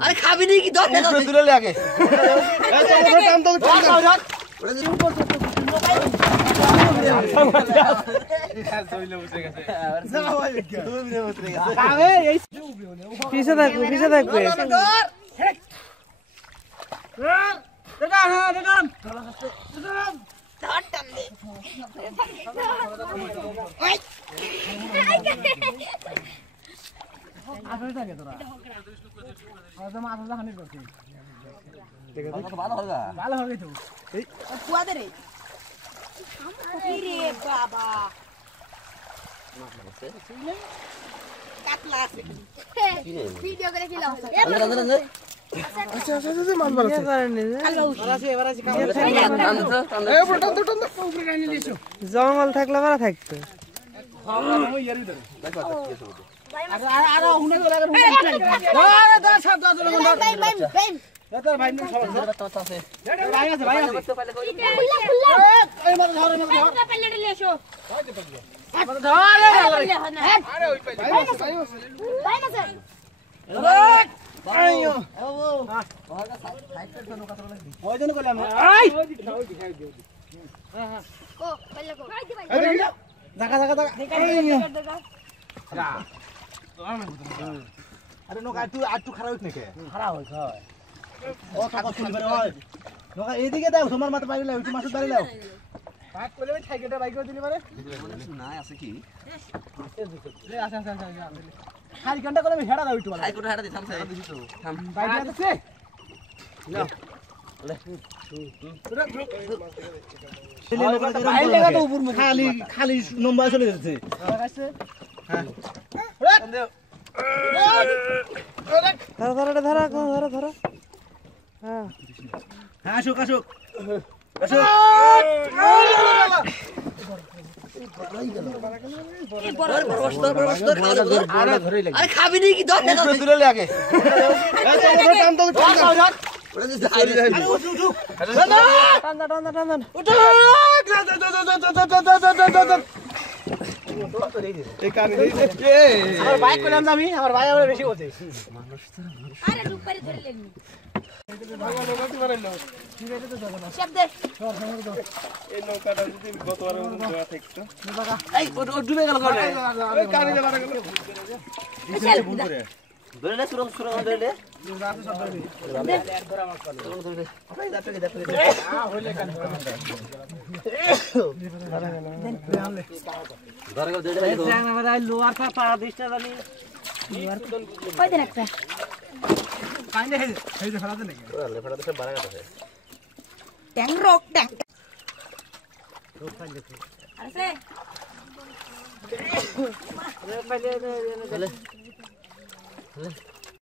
আরে খাবি নি কি ধর তুলে লে আগে পিছে থাকবে পিছে থাকবে ভালো হবে তো কুয়াদের রে বাবা কাটলা আছে ভিডিও করে দিলাম আচ্ছা আচ্ছা আচ্ছা মাল মাল আছে জঙ্গল থাকলে ভালো থাকতো আরে নৌকা আটটু খারাপ হইছ নাকি খারাপ হইছ ও কাগজ খুলি পারে হয় নৌকা এদিকে দাও তোমার মাথা বাইরে লাও একটু মাছ বাইরে লাও পাক করলে ভাই সাইকেলটা বাইক করে দিলি পারে না আছে কি আছে আছে আছে খালি ঘন্টা করে আমি হেডা দাও একটু সাইকেল হাঁটা দি থামছে দিছি তো থাম বাইরে আছে না খালি খালি নম্বর চলে যাচ্ছে হ্যাঁ ধরো ধরো ধরো ধরো ধরো হ্যাঁ হ্যাঁ আসুক আসুক আরে খাবি নি কি ধর তুলে লে আগে টান্দা টান্দা টান্দা আমার বাইক করে আমি আমার ভাই আমার বেশি বলছে আরে ডুব করে ধরে লেনি শব্দ এই নৌকাটা যদি গতবারের মতো দেওয়া থাকতো এই ও ডুবে গেল কোনে ওই কানে যাবার গেল ধরে নে সুরং সুরং ধরে নে ধরা মাছ পালো ধরে নে আপনি দাপে দাপে হ্যাঁ হইলে কানে ধরে গেল ধরে গেল জানা মারা লোয়ার পা পা দিছটা জানি কই দেন একটা কানে এই যে ফেলাতে নাকি ওরে ফেড়াতে সব বাড়া গেছে ট্যাং রক ট্যাং আরে পাইলে